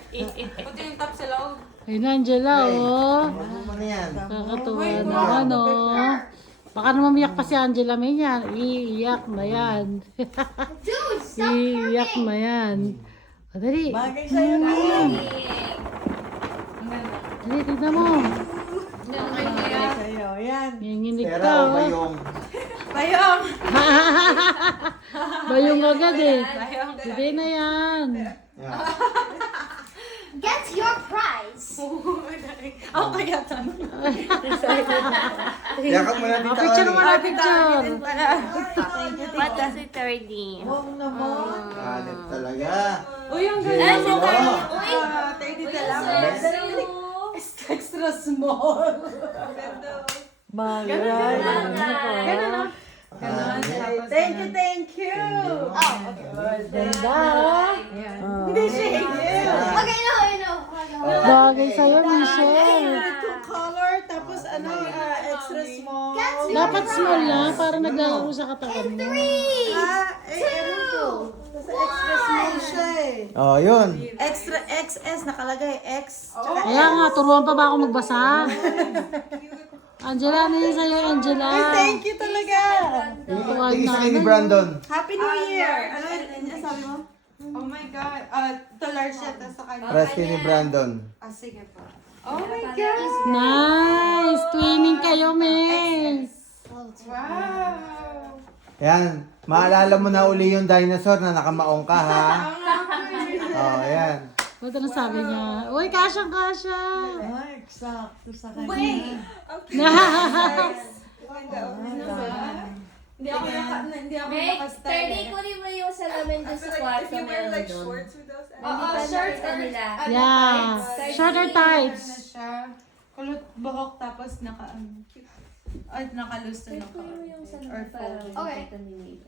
Puti yung top sa loob. Ay, Angela, oh. Ano yan? Nakakatuwa naman, oh. Baka naman iyak pa si Angela May yan. Iiyak na yan. Iiyak na yan. O, dali. Bagay sa'yo na. Dali, tignan mo. Bagay sa'yo. Yan. Nanginig Pera ka, o oh. bayong? Bayong. Bayong agad eh. Hindi na yan. Yan. Get your prize. Ako kaya tanong. Yakap mo na tita Picture Oli. mo na, picture. What does it already? Wow naman. Kalit talaga. Uy, ang Jello. ganda. Uy! 30 na lang. Extra small. Bagay. Ganun na. Thank you, thank you. Ganda. Hindi siya. Okay, no. Bagay sa'yo, Michelle. Two color, tapos ano, extra small. Dapat small na, para naglalaro sa katawan mo. Ewan ko. Basta extra small siya eh. Oh, yun. Extra XS, nakalagay X. Kaya nga, turuan pa ba ako magbasa? Angela, ano yun sa'yo, Angela? Thank you talaga. Tingis kayo ni Brandon. Happy New Year. Ano yung sabi mo? Oh my God. To large siya, tapos sa kanya. Press kayo ni Brandon. Sige po. Oh my God. Nice! Twinning kayo, men! Wow. Yan. Maalala mo na uli yung dinosaur na nakamaong ka, ha? Oh, yan. Ba't ano sabi niya? Uy, kasyang-kasya! Ay, eksakto sa kanya. Wait! Hindi ako May, nakastyle. third ko rin mo yung salamin dun sa kwarto meron dun. Oo, shorts nila. Yeah. Shorter tights. Ano siya? Kulot buhok tapos naka-loose to Third ko yung Or salamin para Okay. makita ni Nate.